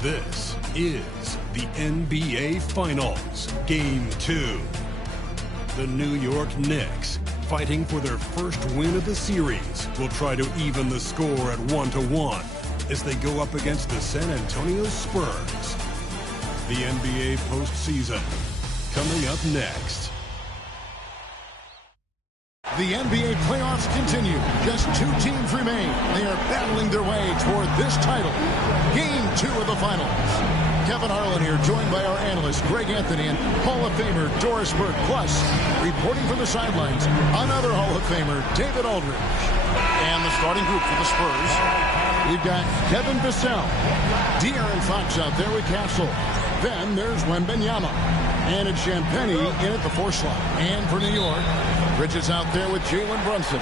This is the NBA Finals, Game 2. The New York Knicks, fighting for their first win of the series, will try to even the score at 1-1 as they go up against the San Antonio Spurs. The NBA postseason, coming up next. The NBA playoffs continue. Just 2 teams remain. They are battling their way toward this title. Game 2 of the finals. Kevin Harlan here, joined by our analyst, Greg Anthony, and Hall of Famer, Doris Burke. Plus, reporting from the sidelines, another Hall of Famer, David Aldridge. And the starting group for the Spurs. We've got Kevin Vassell, De'Aaron Fox out there with Castle. Then there's Wembanyama. And it's Champagnie in at the 4 slot. And for New York, Bridges out there with Jalen Brunson.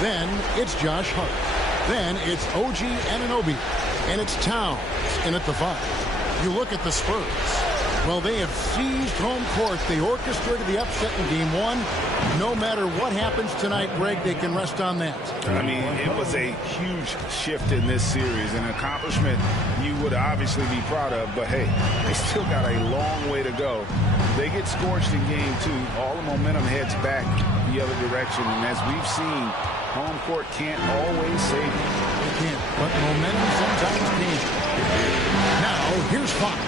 Then it's Josh Hart. Then it's OG Anunoby. And it's Towns in at the 5. You look at the Spurs. Well, they have seized home court. They orchestrated the upset in Game 1. No matter what happens tonight, Greg, they can rest on that. I mean, it was a huge shift in this series, an accomplishment you would obviously be proud of, but hey, they still got a long way to go. They get scorched in Game 2. All the momentum heads back the other direction, and as we've seen, home court can't always save you. It can't, but momentum sometimes changes. Now, here's Fox.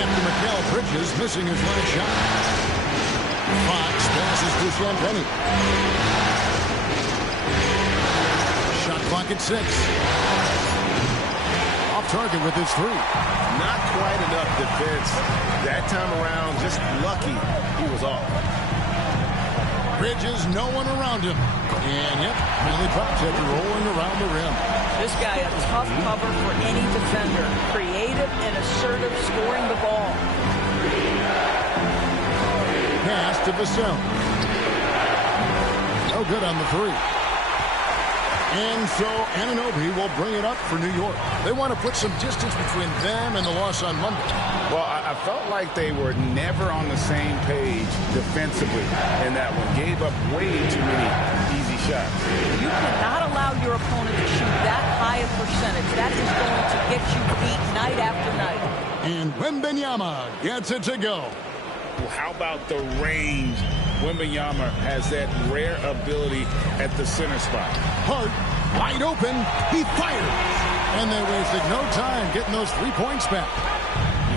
After Mikal Bridges missing his last shot. Fox passes to Champagnie. Shot clock at 6. Off target with his 3. Not quite enough defense. That time around, just lucky he was off. Bridges, no one around him. And yep, finally drops after rolling around the rim. This guy, a tough cover for any defender. Creative and assertive, scoring the ball. Pass to Vassell. No good on the 3. And so Anunoby will bring it up for New York. They want to put some distance between them and the loss on Monday. Well, I felt like they were never on the same page defensively in that one. Gave up way too many easy shots. You cannot allow your opponent to shoot that high a percentage. That is going to get you beat night after night. And Wembanyama gets it to go. Well, how about the range? Wembanyama has that rare ability at the center spot. Hart, wide open, he fires. And they wasted no time getting those 3 points back.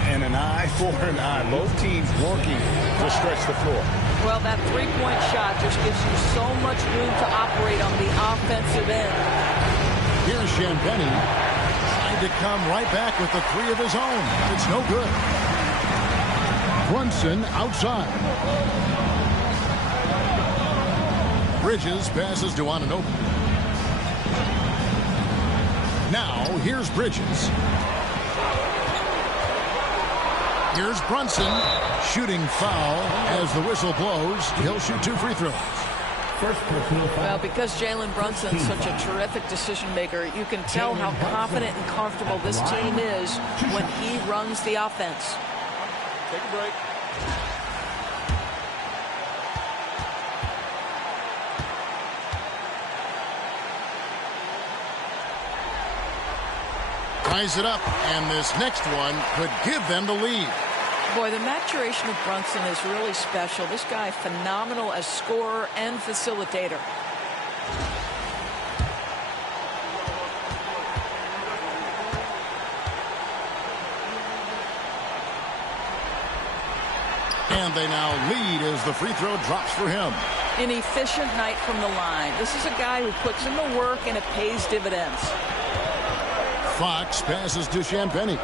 And an eye for an eye. Both teams working to stretch the floor. Well, that 3-point shot just gives you so much room to operate on the offensive end. Here's Champagnie. Tried to come right back with the 3 of his own. It's no good. Brunson outside. Bridges passes to Anunoby. Now, here's Bridges. Here's Brunson. Shooting foul as the whistle blows. He'll shoot 2 free throws. Well, because Jalen Brunson's such a terrific decision maker, you can tell how confident and comfortable this team is when he runs the offense. Take a break. Ties it up, and this next one could give them the lead. Boy, the maturation of Brunson is really special. This guy, phenomenal as scorer and facilitator. And they now lead as the free throw drops for him. An efficient night from the line. This is a guy who puts in the work and it pays dividends. Fox passes to Champagnie.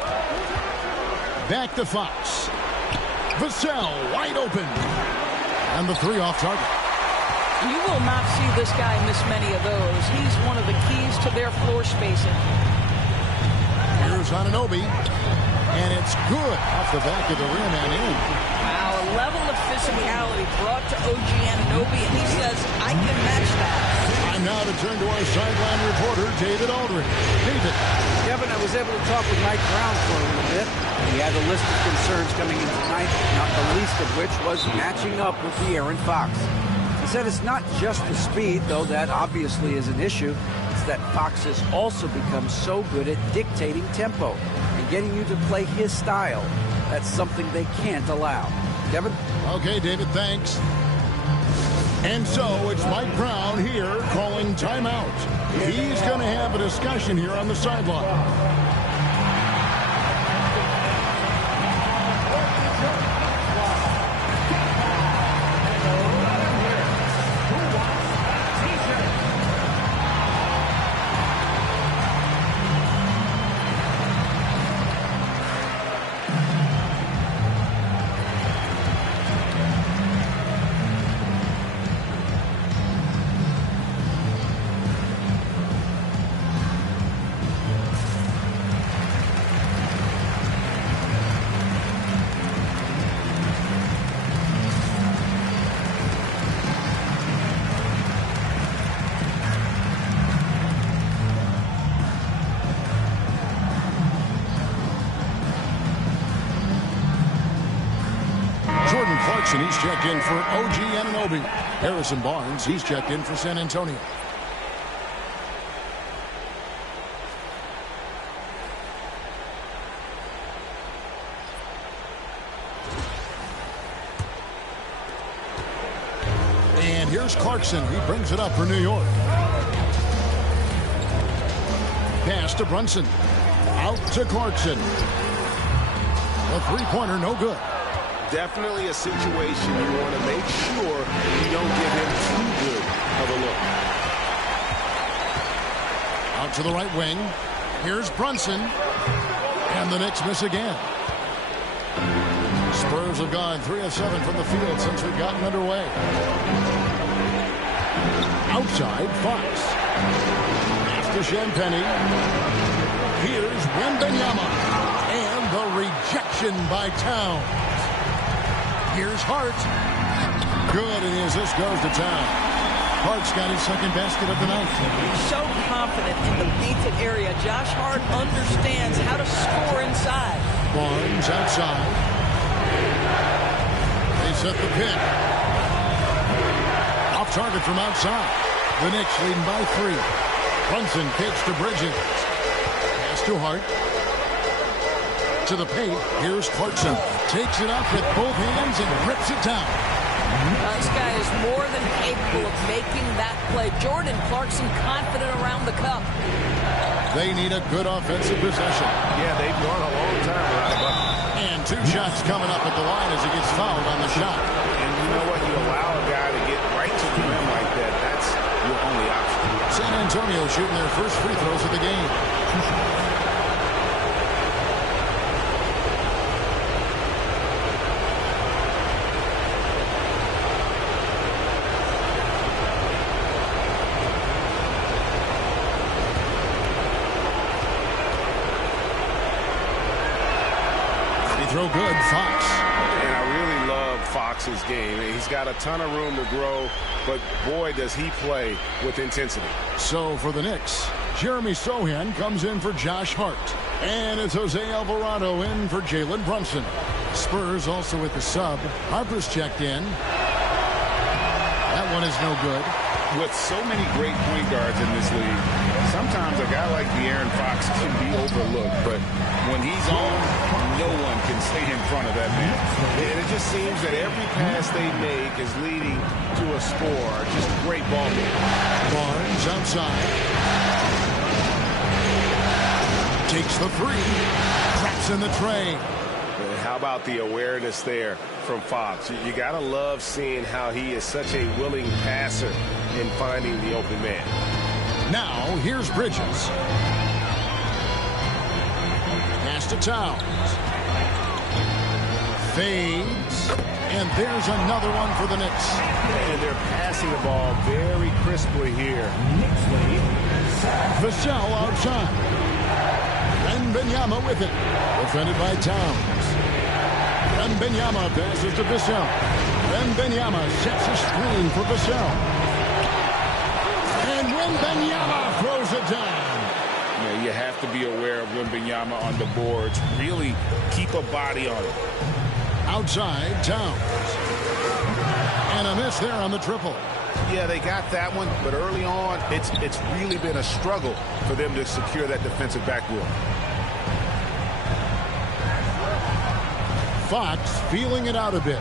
Back to Fox. Vassell wide open. And the 3 off target. You will not see this guy miss many of those. He's one of the keys to their floor spacing. Here's Anunoby. And it's good off the back of the rim and in. Wow, a level of physicality brought to OG Anunoby, and he says, I can match that. Time now to turn to our sideline reporter, David Aldridge. David. Kevin, I was able to talk with Mike Brown for a little bit. He had a list of concerns coming in tonight, not the least of which was matching up with De'Aaron Fox. He said it's not just the speed, though that obviously is an issue. It's that Fox has also become so good at dictating tempo. And and getting you to play his style. That's something they can't allow. Kevin? Okay, David, thanks. And so it's Mike Brown here calling timeout. He's going to have a discussion here on the sideline. He's checked in for OG Anunoby. Harrison Barnes, he's checked in for San Antonio. And here's Clarkson. He brings it up for New York. Pass to Brunson. Out to Clarkson. A three-pointer, no good. Definitely a situation you want to make sure you don't give him too good of a look. Out to the right wing. Here's Brunson. And the Knicks miss again. Spurs have gone 3 of 7 from the field since we've gotten underway. Outside, Fox. Pass to Champagny. Here's Wembanyama. And the rejection by Towns. Here's Hart. Good, and his assist goes to Town. Hart's got his second basket of the night. So confident in the painted area. Josh Hart understands how to score inside. Barnes outside. They set the pick. Off target from outside. The Knicks leading by 3. Brunson kicks to Bridges. Pass to Hart. To the paint. Here's Clarkson. Takes it up with both hands and rips it down. This guy is more than capable of making that play. Jordan Clarkson confident around the cup. They need a good offensive possession. Yeah, they've gone a long time without a bucket. And 2 shots coming up at the line as he gets fouled on the shot. And you know what? You allow a guy to get right to the rim like that. That's your only option. San Antonio shooting their first free throws of the game. Throw good, Fox. And I really love Fox's game. He's got a ton of room to grow, but boy, does he play with intensity. So for the Knicks, Jeremy Sohan comes in for Josh Hart. And it's Jose Alvarado in for Jalen Brunson. Spurs also with the sub. Harper's checked in. That one is no good. With so many great point guards in this league, sometimes a guy like De'Aaron Fox can be overlooked, but when he's on, no one can stay in front of that man. And it just seems that every pass they make is leading to a score. Just great ball game. Barnes outside. Takes the 3. Traps in the tray. How about the awareness there from Fox? You got to love seeing how he is such a willing passer in finding the open man. Now, here's Bridges. Pass to Towns. Fades. And there's another one for the Knicks. And they're passing the ball very crisply here. Vassell outside. Wembanyama with it. Defended by Towns. Wembanyama passes to Vassell. Wembanyama sets a screen for Vassell. And Wembanyama throws it down. Yeah, you have to be aware of Wembanyama on the boards. Really keep a body on it. Outside, Towns. And a miss there on the triple. Yeah, they got that one, but early on, it's really been a struggle for them to secure that defensive backboard. Fox feeling it out a bit.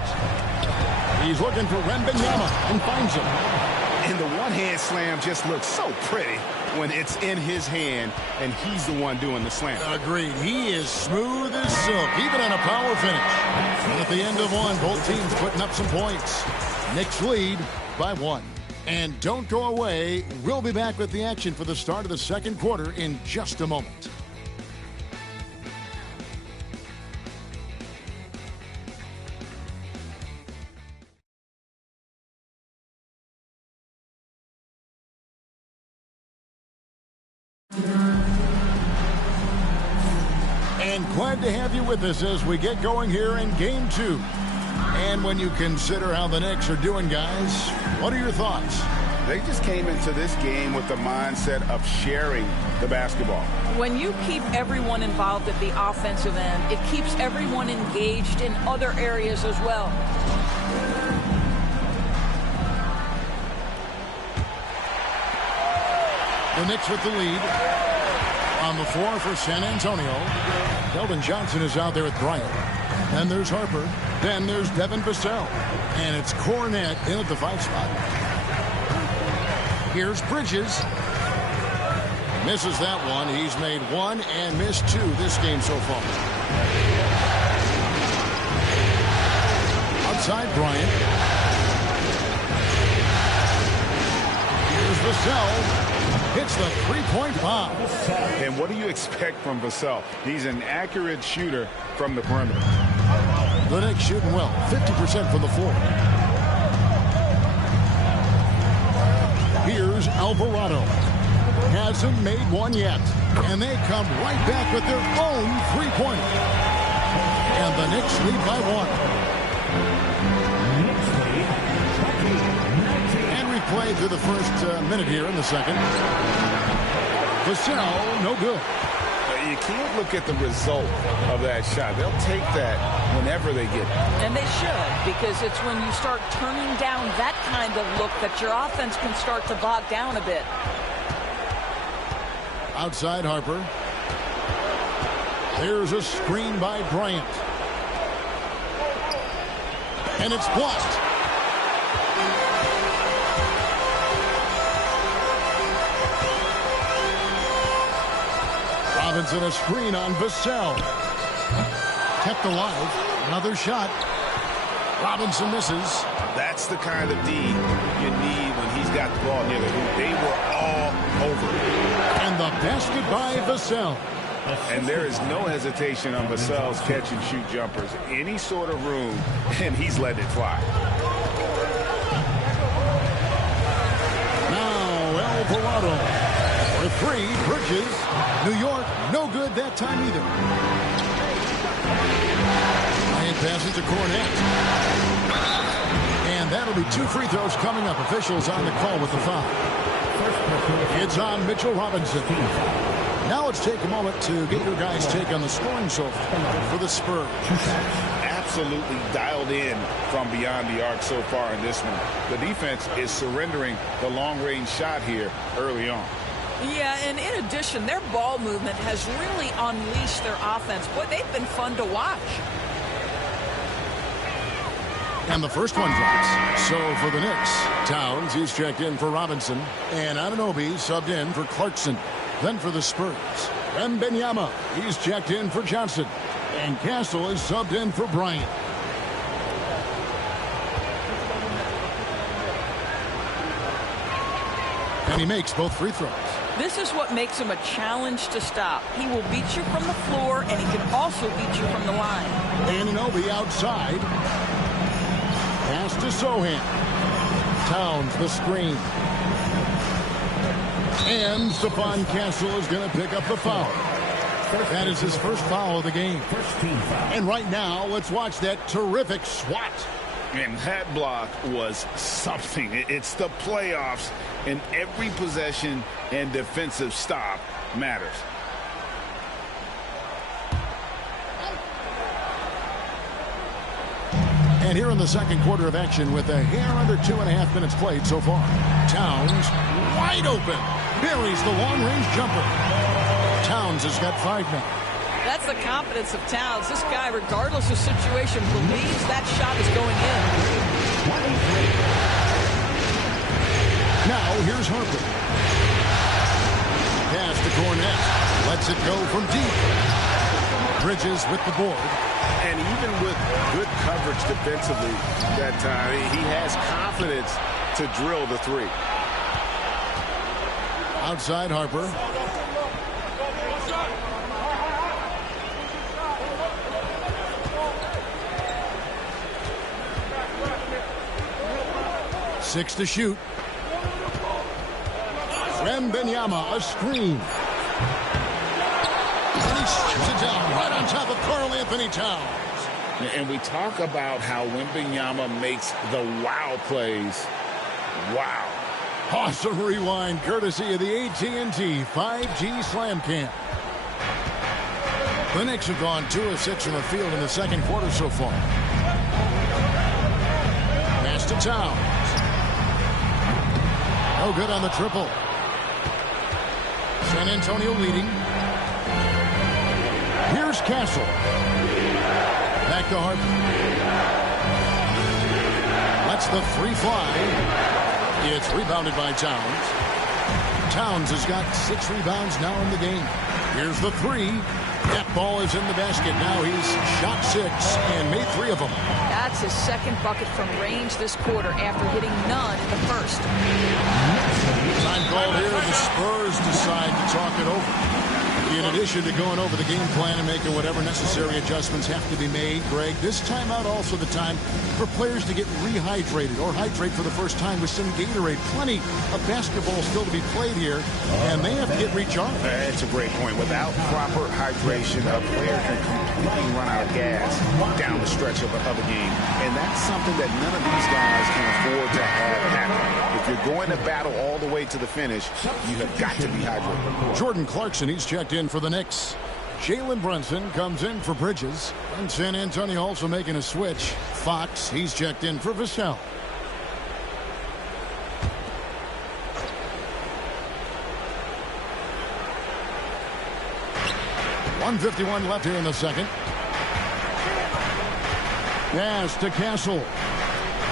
He's looking for Wembanyama and finds him. And the one-hand slam just looks so pretty when it's in his hand and he's the one doing the slam. Agreed. He is smooth as silk, even on a power finish. And at the end of one, both teams putting up some points. Knicks lead by 1. And don't go away. We'll be back with the action for the start of the second quarter in just a moment. And glad to have you with us as we get going here in Game 2. And when you consider how the Knicks are doing, guys, what are your thoughts? They just came into this game with the mindset of sharing the basketball. When you keep everyone involved at the offensive end, it keeps everyone engaged in other areas as well. The Knicks with the lead. On the floor for San Antonio, Keldon Johnson is out there with Bryant. Then there's Harper. Then there's Devin Vassell. And it's Cornette in at the 5 spot. Here's Bridges. Misses that one. He's made 1 and missed 2 this game so far. Outside Bryant. Here's Vassell. Hits the three-point bomb. And what do you expect from Vassell? He's an accurate shooter from the perimeter. The Knicks shooting well, 50% from the floor. Here's Alvarado. Hasn't made one yet. And they come right back with their own three-pointer. And the Knicks lead by 1. And we played through the first minute here in the second. Vassell, no good. You can't look at the result of that shot. They'll take that whenever they get it. And they should, because it's when you start turning down that kind of look that your offense can start to bog down a bit. Outside Harper. There's a screen by Bryant. And it's blocked. Robinson a screen on Vassell. Kept alive. Another shot. Robinson misses. That's the kind of D you need when he's got the ball near the hoop. They were all over it. And the basket by Vassell. And there is no hesitation on Vassell's catch-and-shoot jumpers. Any sort of room, and he's letting it fly. Now Alvarado. For 3, Bridges. New York, no good that time either. Bryant passes to Cornette. And that'll be 2 free throws coming up. Officials on the call with the foul. It's on Mitchell Robinson. Now let's take a moment to get your guys' take on the scoring so far for the Spurs. Absolutely dialed in from beyond the arc so far in this one. The defense is surrendering the long-range shot here early on. Yeah, and in addition, their ball movement has really unleashed their offense. Boy, they've been fun to watch. And the first one drops. So for the Knicks, Towns, he's checked in for Robinson. And Anunoby subbed in for Clarkson. Then for the Spurs, Wembanyama, he's checked in for Johnson. And Castle is subbed in for Bryant. And he makes both free throws. This is what makes him a challenge to stop. He will beat you from the floor, and he can also beat you from the line. Anunoby outside. Pass to Sohan. Towns the screen. And Stephon Castle is going to pick up the foul. That is his first foul of the game. And right now, let's watch that terrific swat. And that block was something. It's the playoffs, and every possession and defensive stop matters. And here in the second quarter of action with a hair under 2.5 minutes played so far. Towns wide open. Buries the long-range jumper. Towns has got 5 now. That's the confidence of Towns. This guy, regardless of situation, believes that shot is going in. Now, here's Harper. Pass to Cornette. Lets it go from deep. Bridges with the board. And even with good coverage defensively that time, he has confidence to drill the three. Outside Harper. Six to shoot. Wembanyama, a screen. And he shoots it down right on top of Karl Anthony Towns. And we talk about how Wembanyama makes the wow plays. Wow. Awesome rewind courtesy of the AT&T 5G Slam Cam. The Knicks have gone 2 of 6 from the field in the second quarter so far. Pass to Towns. No good on the triple. San Antonio leading. Here's Castle. Back to Harper. Lets the three fly. It's rebounded by Towns. Towns has got 6 rebounds now in the game. Here's the three. That ball is in the basket. Now he's shot 6 and made 3 of them. That's his second bucket from range this quarter after hitting none in the first. Time called here. The Spurs decide to talk it over. In addition to going over the game plan and making whatever necessary adjustments have to be made, Greg, this timeout also the time for players to get rehydrated or hydrate for the first time with some Gatorade. Plenty of basketball still to be played here, and they have to get recharged. That's a great point. Without proper hydration, a player can completely run out of gas down the stretch of a game. And that's something that none of these guys can afford to have happen. If you're going to battle all the way to the finish, you have got to be hydrated. Jordan Clarkson, he's checked in for the Knicks. Jalen Brunson comes in for Bridges. And San Antonio also making a switch. Fox, he's checked in for Vassell. .151 left here in the second. Pass to Castle.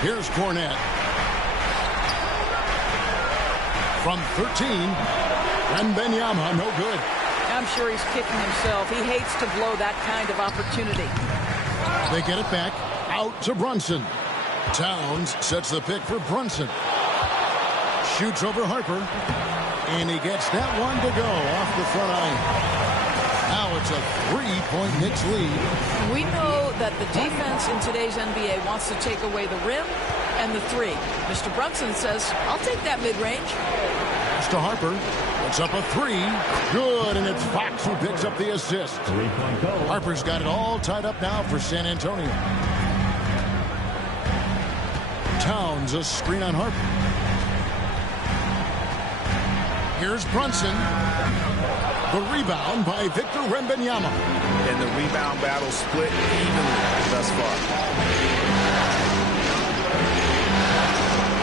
Here's Cornette. From 13, Wembanyama, no good. I'm sure he's kicking himself. He hates to blow that kind of opportunity. They get it back. Out to Brunson. Towns sets the pick for Brunson. Shoots over Harper. And he gets that one to go off the front iron. Now it's a 3-point Knicks lead. We know that the defense in today's NBA wants to take away the rim and the three. Mr. Brunson says, I'll take that mid-range. Pass to Harper. It's up a 3. Good, and it's Fox who picks up the assist. Harper's got it all tied up now for San Antonio. Towns, a screen on Harper. Here's Brunson. The rebound by Victor Wembanyama. And the rebound battle split evenly thus far.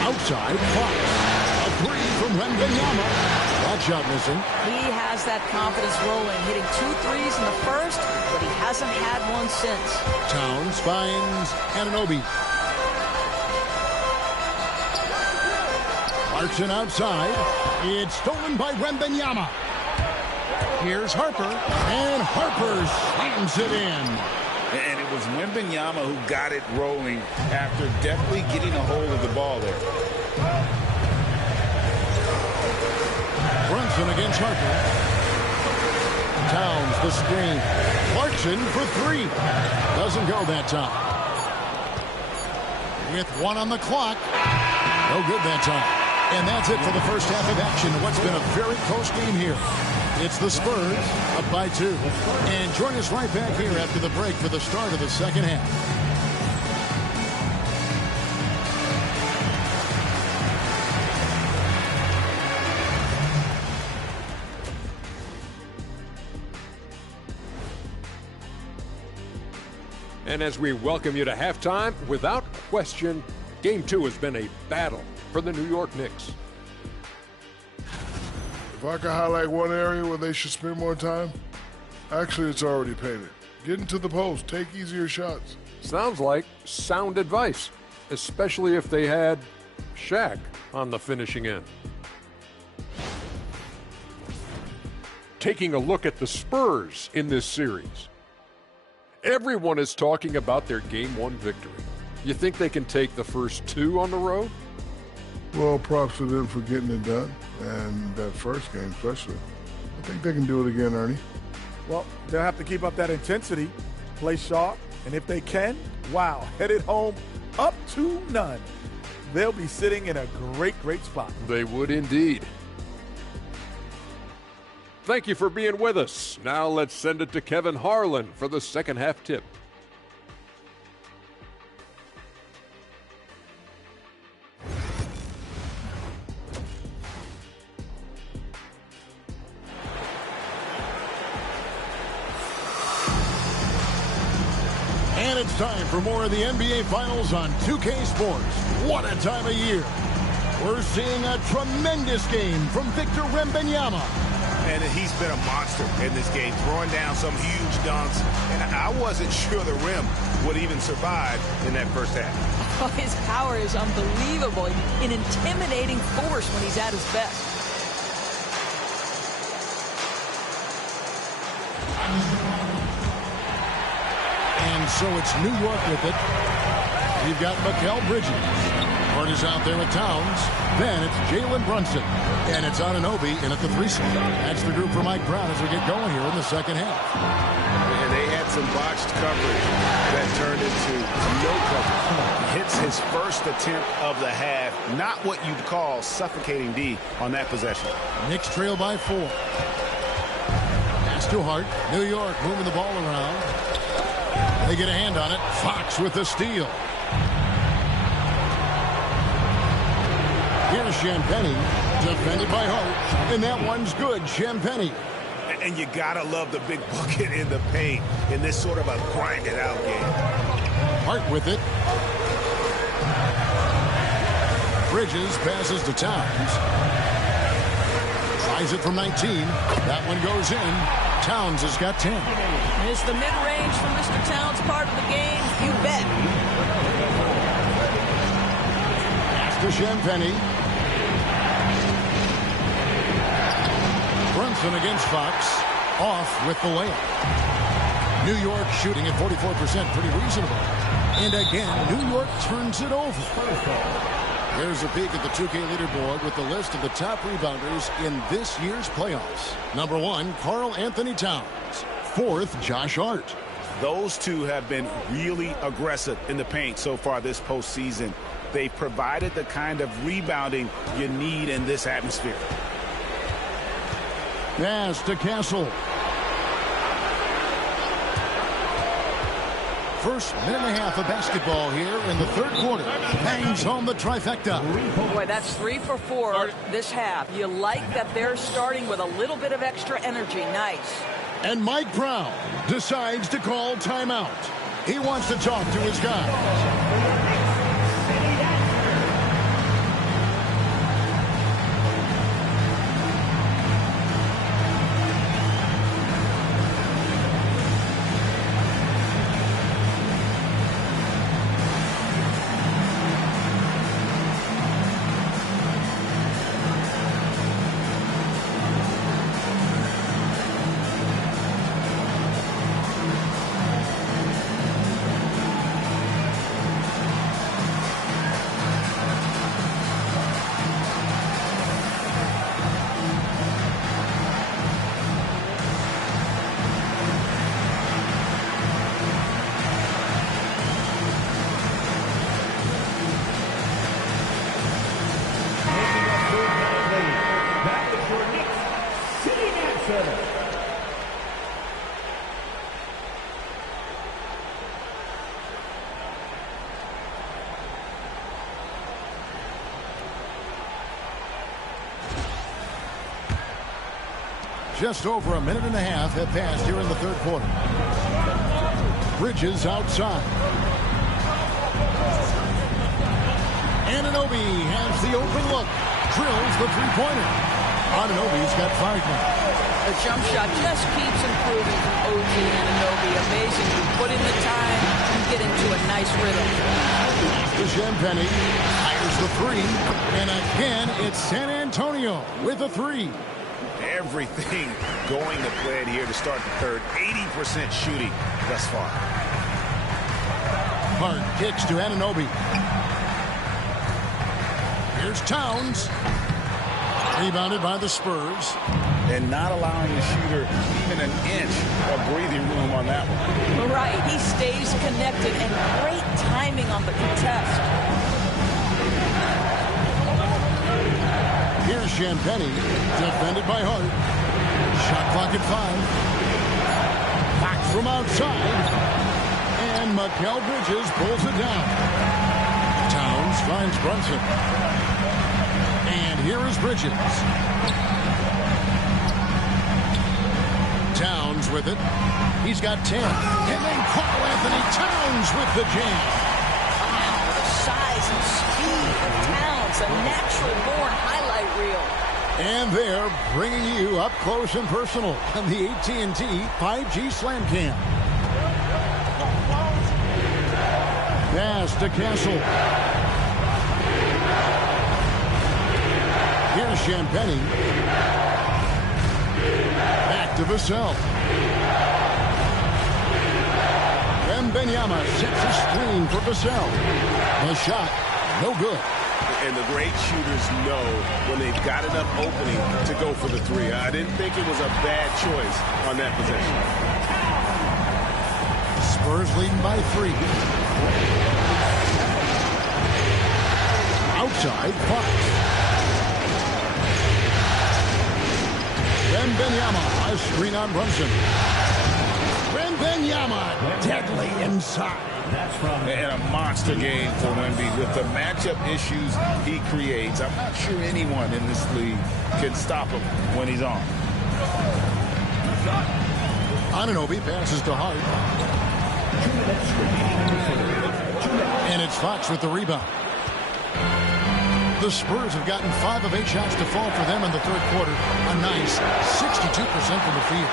Outside, Fox. A 3 from Wembanyama. That shot missing. He has that confidence rolling, hitting 2 threes in the first, but he hasn't had one since. Towns finds Anunoby. Clarkson outside. It's stolen by Wembanyama. Here's Harper, and Harper slams it in. And it was Wembanyama who got it rolling after definitely getting a hold of the ball there. Brunson against Harper. Towns the screen. Clarkson for 3. Doesn't go that time. With 1 on the clock. No good that time. And that's it for the first half of action. What's been a very close game here. It's the Spurs up by 2. And join us right back here after the break for the start of the second half. And as we welcome you to halftime, without question, Game 2 has been a battle for the New York Knicks. If I could highlight one area where they should spend more time, Actually, it's already painted. Get into the post. Take easier shots. Sounds like sound advice, especially if they had Shaq on the finishing end. Taking a look at the Spurs in this series. Everyone is talking about their Game 1 victory. You think they can take the first 2 on the road? Well, props to them for getting it done, and that first game especially. I think they can do it again, Ernie. Well, they'll have to keep up that intensity, play sharp, and if they can, wow, headed home up 2-0. They'll be sitting in a great, great spot. They would indeed. Thank you for being with us. Now let's send it to Kevin Harlan for the second half tip. And it's time for more of the NBA Finals on 2K Sports. What a time of year. We're seeing a tremendous game from Victor Wembanyama. And he's been a monster in this game, throwing down some huge dunks. And I wasn't sure the rim would even survive in that first half. Oh, his power is unbelievable. An intimidating force when he's at his best. And so it's New York with it. We've got Mikal Bridges. Hart is out there with Towns. Then it's Jalen Brunson. And it's Anunoby in at the 3 slot. That's the group for Mike Brown as we get going here in the second half. And they had some botched coverage that turned into no coverage. Hits his first attempt of the half. Not what you'd call suffocating D on that possession. Knicks trail by 4. Pass to Hart. New York moving the ball around. They get a hand on it. Fox with the steal. Here's Champagnie, defended by Hart, and that one's good. Champagnie. And you gotta love the big bucket in the paint in this sort of a grinded-out game. Hart with it. Bridges passes to Towns. Tries it from 19. That one goes in. Towns has got 10. Is the mid-range from Mr. Towns part of the game? You bet. To Champagnie. Brunson against Fox. Off with the layup. New York shooting at 44%, pretty reasonable. And again, New York turns it over. Here's a peek at the 2K leaderboard with the list of the top rebounders in this year's playoffs. Number 1, Karl Anthony Towns. 4th, Josh Hart. Those two have been really aggressive in the paint so far this postseason. They've provided the kind of rebounding you need in this atmosphere. Pass to Castle. First minute and a half of basketball here in the third quarter. Bangs home the trifecta. Boy, that's 3 for 4 this half. You like that they're starting with a little bit of extra energy. Nice. And Mike Brown decides to call timeout. He wants to talk to his guys. Just over a minute and a half have passed here in the third quarter. Bridges outside. Anunoby has the open look. Drills the three-pointer. Anunoby's got 5 now. The jump shot just keeps improving from OG Anunoby. Amazing. You put in the time, you get into a nice rhythm. The Champagny fires the 3. And again, it's San Antonio with a 3. Everything going to plan here to start the third. 80% shooting thus far. Hart kicks to Anunoby. Here's Towns. Rebounded by the Spurs. And not allowing the shooter even an inch of breathing room on that one. Right. He stays connected, and great timing on the contest. Here's Champagny, defended by Hart. Shot clock at 5. Back from outside. And Mikal Bridges pulls it down. Towns finds Brunson. And here is Bridges. Towns with it. He's got 10. And then Karl Anthony Towns with the jam. Wow, the size and speed of Towns, a natural-born highlight reel. And they're bringing you up close and personal on the AT&T 5G Slam Cam. Pass to Castle. Here's Champagny. Back to Vassell. Wembanyama sets a screen for Vassell. The shot, no good. And the great shooters know when they've got enough opening to go for the 3. I didn't think it was a bad choice on that possession. Spurs leading by 3. Outside, Fox. Wembanyama, a screen on Brunson. Wembanyama, deadly inside. And a monster game for Wemby with the matchup issues he creates. I'm not sure anyone in this league can stop him when he's on. Anunoby passes to Hart. And it's Fox with the rebound. The Spurs have gotten 5 of 8 shots to fall for them in the third quarter. A nice 62% from the field.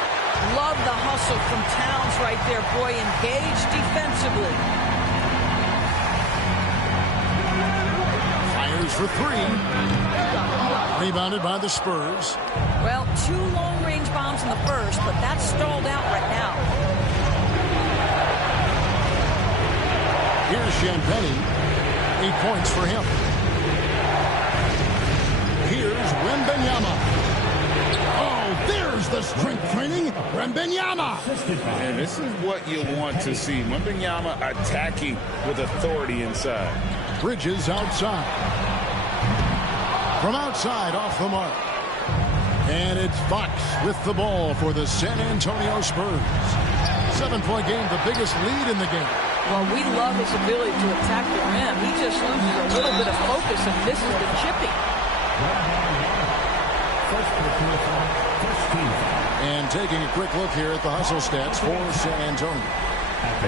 Love the hustle from Towns right there. Boy, engaged defensively. Fires for 3. Rebounded by the Spurs. Well, 2 long-range bombs in the first, but that's stalled out right now. Here's Champagny. 8 points for him. Here's Wembanyama. Oh, there's the strength training. Wembanyama. And this is what you want to see. Wembanyama attacking with authority inside. Bridges outside. From outside, off the mark. And it's Fox with the ball for the San Antonio Spurs. 7-point game, the biggest lead in the game. Well, we love his ability to attack the rim. He just loses a little bit of focus and misses the chipping. And taking a quick look here at the hustle stats for San Antonio.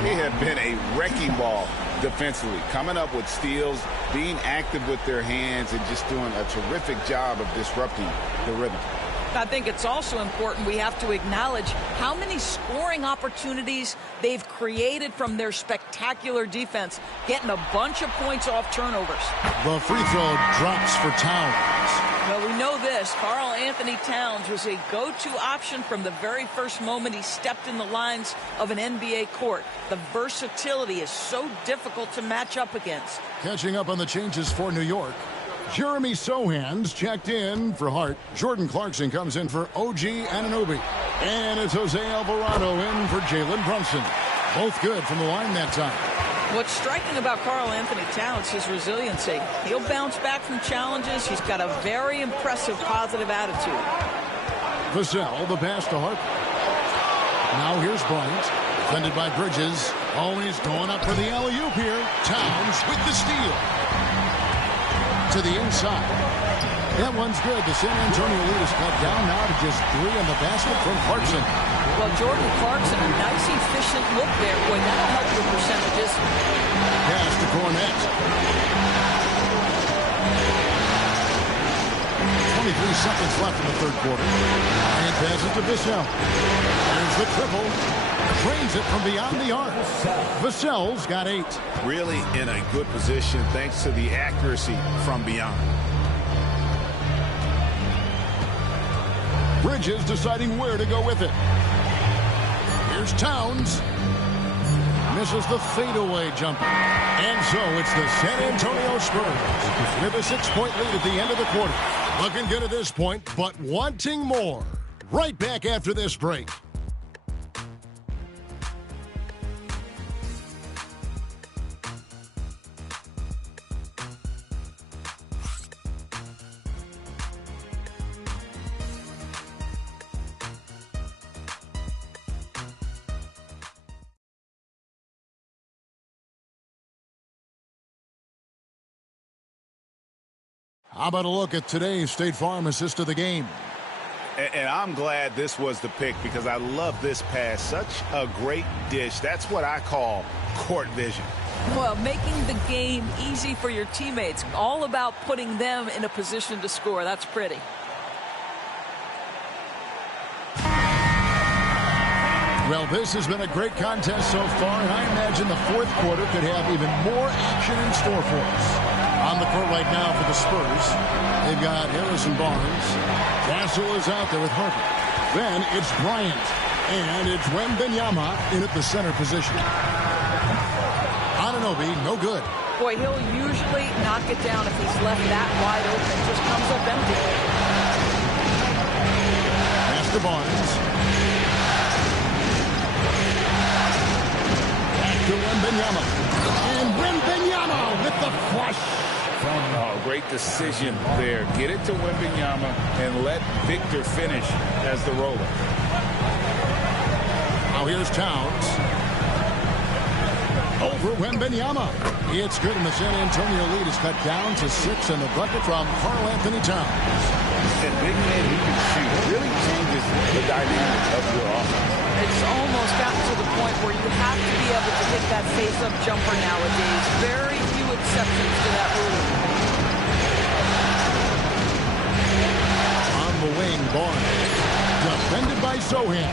They have been a wrecking ball defensively, coming up with steals, being active with their hands, and just doing a terrific job of disrupting the rhythm. I think it's also important we have to acknowledge how many scoring opportunities they've created from their spectacular defense, getting a bunch of points off turnovers. The free throw drops for Towns. Well, we know this. Karl Anthony Towns was a go-to option from the very first moment he stepped in the lines of an NBA court. The versatility is so difficult to match up against. Catching up on the changes for New York. Jeremy Sohan's checked in for Hart. Jordan Clarkson comes in for OG Anunoby. And it's Jose Alvarado in for Jalen Brunson. Both good from the line that time. What's striking about Karl Anthony Towns is resiliency. He'll bounce back from challenges. He's got a very impressive positive attitude. Vassell, the pass to Hart. Now here's Bryant. Defended by Bridges. Always going up for the alley-oop here. Towns with the steal. To the inside. That one's good. The San Antonio lead is cut down now to just 3 on the basket from Clarkson. Well, Jordan Clarkson, a nice, efficient look there. Boy, that'll help with percentages. Pass to Cornette. 23 23 seconds left in the third quarter. And passes to Vassell. There's the triple. Drains it from beyond the arc. Vassell's got 8. Really in a good position thanks to the accuracy from beyond. Bridges deciding where to go with it. Here's Towns. Misses the fadeaway jumper. And so it's the San Antonio Spurs with a 6-point lead at the end of the quarter. Looking good at this point, but wanting more. Right back after this break. How about a look at today's State Farm assist of the game? And I'm glad this was the pick because I love this pass. Such a great dish. That's what I call court vision. Well, making the game easy for your teammates. All about putting them in a position to score. That's pretty. Well, this has been a great contest so far, and I imagine the fourth quarter could have even more action in store for us. On the court right now for the Spurs, they've got Harrison Barnes. Castle is out there with Harper. Then it's Bryant, and it's Wembanyama in at the center position. Anunoby, no good. Boy, he'll usually knock it down if he's left that wide open. It just comes up empty. Pass to Barnes. Back to Wembanyama. And Wembanyama with the flush. Oh, great decision there. Get it to Wembanyama and let Victor finish as the roller. Now here's Towns. Over Wembanyama. It's good, and the San Antonio lead is cut down to 6 in the bucket from Karl Anthony Towns. And big man who can shoot really changes the dynamic of your offense. It's almost gotten to the point where you have to be able to hit that face-up jumper nowadays. Very few exceptions to that rule. On the wing, Barnes. Defended by Sohan.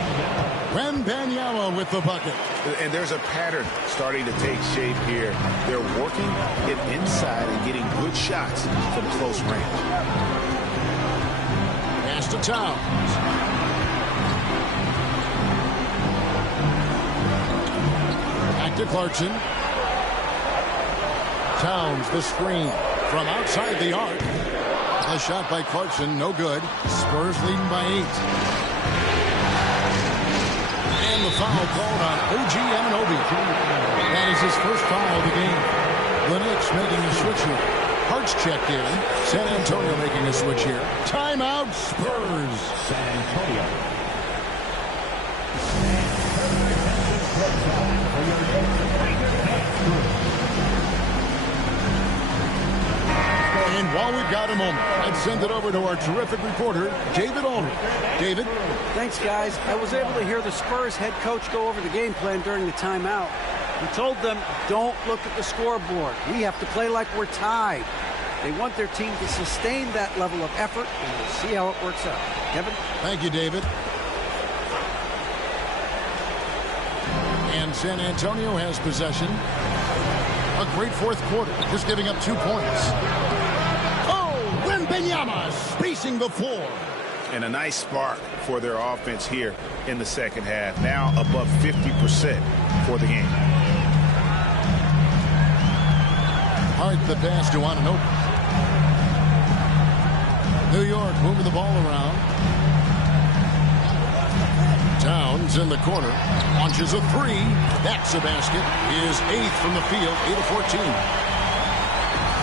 Wembanyama with the bucket. And there's a pattern starting to take shape here. They're working it inside and getting good shots from close range. Pass to Towns. Back to Clarkson. Towns, the screen from outside the arc. A shot by Clarkson, no good. Spurs leading by 8. And the foul called on OG Anunoby. That is his first foul of the game. The Knicks making a switch here. Hart's checked in. San Antonio making a switch here. Timeout, Spurs. San Antonio. And while we've got a moment, I'd send it over to our terrific reporter, David Aldridge. David? Thanks, guys. I was able to hear the Spurs head coach go over the game plan during the timeout. He told them, don't look at the scoreboard. We have to play like we're tied. They want their team to sustain that level of effort, and we'll see how it works out. Kevin? Thank you, David. And San Antonio has possession. A great fourth quarter, just giving up 2 points. Wembanyama spacing the floor. And a nice spark for their offense here in the second half. Now above 50% for the game. Hart the pass to Anunoby. New York moving the ball around. Towns in the corner. Launches a 3. That's a basket. His 8th from the field. 8 of 14.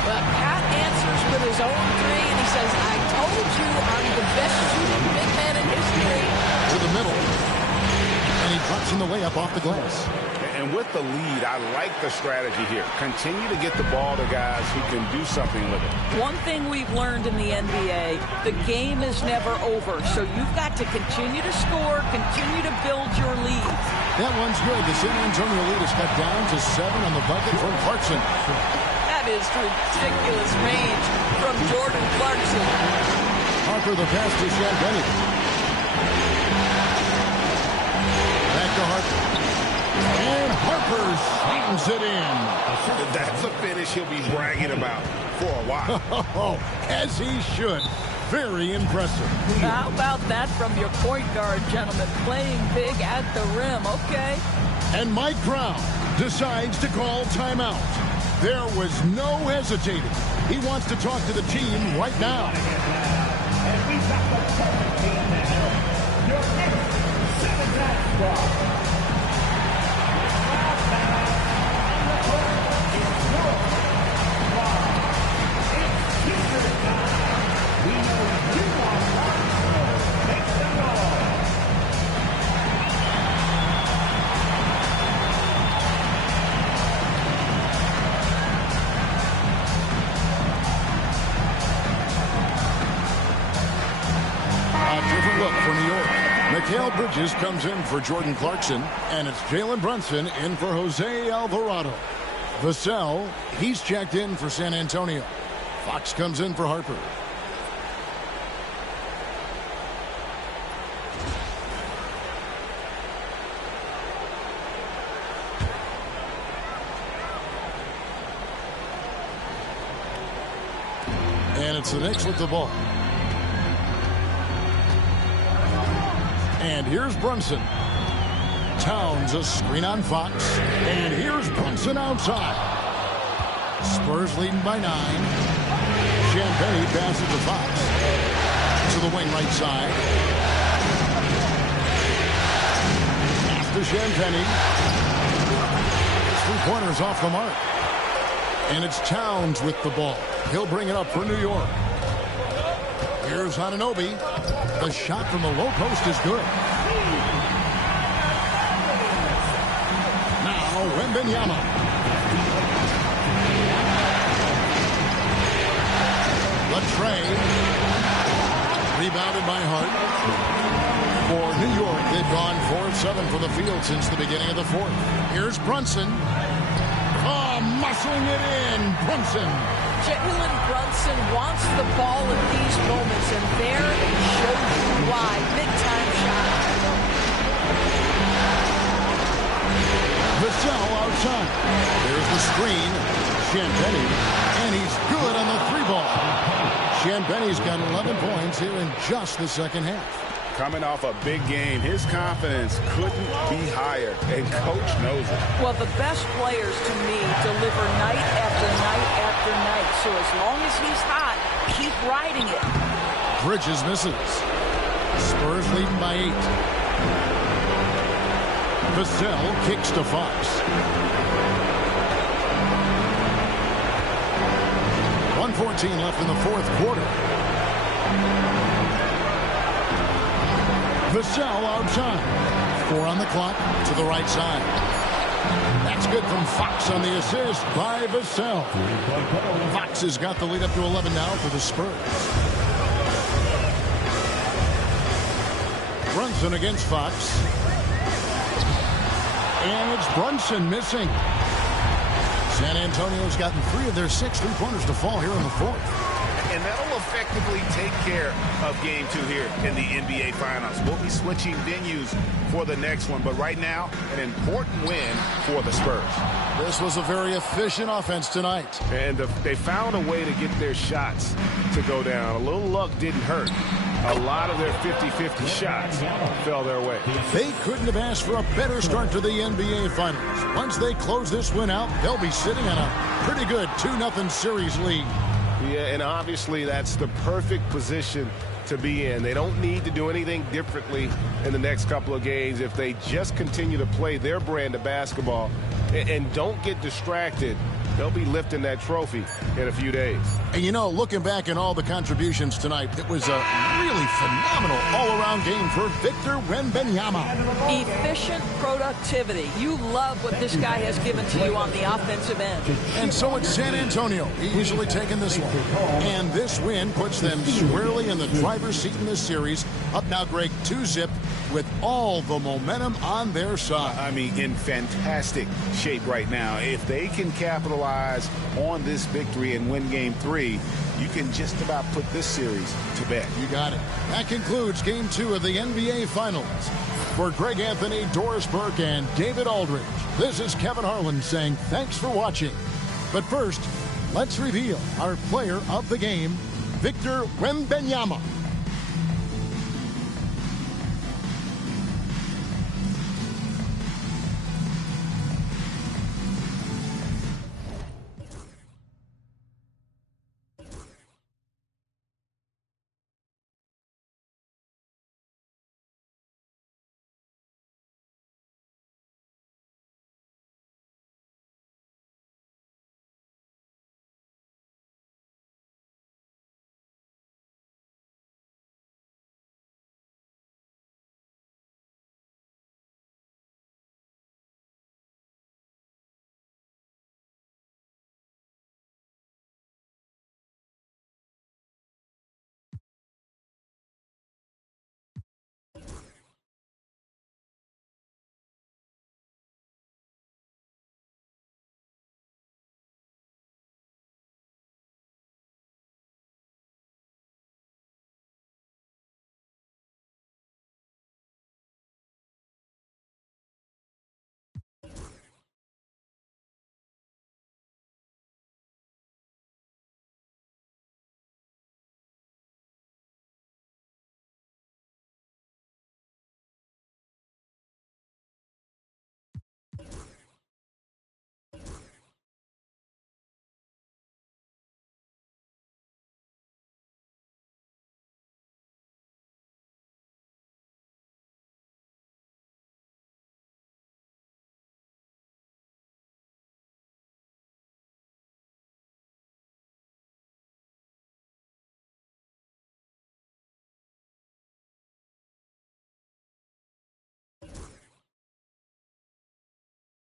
But Pat answers with his own 3, and he says, I told you I'm the best shooting big man in history. To the middle. And he drops in the way up off the glass. And with the lead, I like the strategy here. Continue to get the ball to guys who can do something with it. One thing we've learned in the NBA, the game is never over. So you've got to continue to score, continue to build your lead. That one's good. The San Antonio lead is cut down to 7 on the bucket from Clarkson. That is ridiculous range from Jordan Clarkson. Harper the pass to Champagnie. Back to Harper. And Harper slams it in. That's a finish he'll be bragging about for a while. As he should. Very impressive. How about that from your point guard, gentlemen? Playing big at the rim, okay. And Mike Brown decides to call timeout. There was no hesitating. He wants to talk to the team right now. And we've got the perfect team now. Your next 7-man squad. Mikal Bridges comes in for Jordan Clarkson, and it's Jalen Brunson in for Jose Alvarado. Vassell, he's checked in for San Antonio. Fox comes in for Harper. And it's the Knicks with the ball. And here's Brunson. Towns a screen on Fox. And here's Brunson outside. Spurs leading by 9. Champagnie passes to Fox. To the wing right side. Pass to Champagnie. 3-pointers off the mark. And it's Towns with the ball. He'll bring it up for New York. Here's Anunoby. The shot from the low post is good. Now Wembanyama. Latrey. Rebounded by Hart. For New York, they've gone 4 of 7 for the field since the beginning of the fourth. Here's Brunson. Muscling it in. Brunson. Jalen Brunson wants the ball at these moments, and there it shows you why. Big-time shot. Vassell outside. There's the screen. Champagnie. And he's good on the 3-ball. Champagnie's got 11 points here in just the second half. Coming off a big game, his confidence couldn't be higher, and coach knows it. Well, the best players, to me, deliver night after night after night. So as long as he's hot, keep riding it. Bridges misses. Spurs leading by 8. Vassell kicks to Fox. 1:14 left in the fourth quarter. Vassell outside. 4 on the clock to the right side. That's good from Fox on the assist by Vassell. Fox has got the lead up to 11 now for the Spurs. Brunson against Fox. And it's Brunson missing. San Antonio's gotten 3 of their 6 3-pointers to fall here in the fourth. And that'll effectively take care of game 2 here in the NBA Finals. We'll be switching venues for the next one, but right now, an important win for the Spurs. This was a very efficient offense tonight. And they found a way to get their shots to go down. A little luck didn't hurt. A lot of their 50-50 shots fell their way. They couldn't have asked for a better start to the NBA Finals. Once they close this win out, they'll be sitting on a pretty good 2-0 series lead. Yeah, and obviously that's the perfect position to be in. They don't need to do anything differently in the next couple of games if they just continue to play their brand of basketball and don't get distracted. They'll be lifting that trophy in a few days. And you know, looking back at all the contributions tonight, it was a really phenomenal all-around game for Victor Wembanyama. Efficient productivity. You love what this guy has given to you on the offensive end. And so it's San Antonio easily taking this one. And this win puts them squarely in the driver's seat in this series Up now, Greg, 2-zip with all the momentum on their side. I mean, in fantastic shape right now. If they can capitalize on this victory and win Game 3, you can just about put this series to bed. You got it. That concludes Game 2 of the NBA Finals. For Greg Anthony, Doris Burke, and David Aldridge, this is Kevin Harlan saying thanks for watching. But first, let's reveal our player of the game, Victor Wembanyama.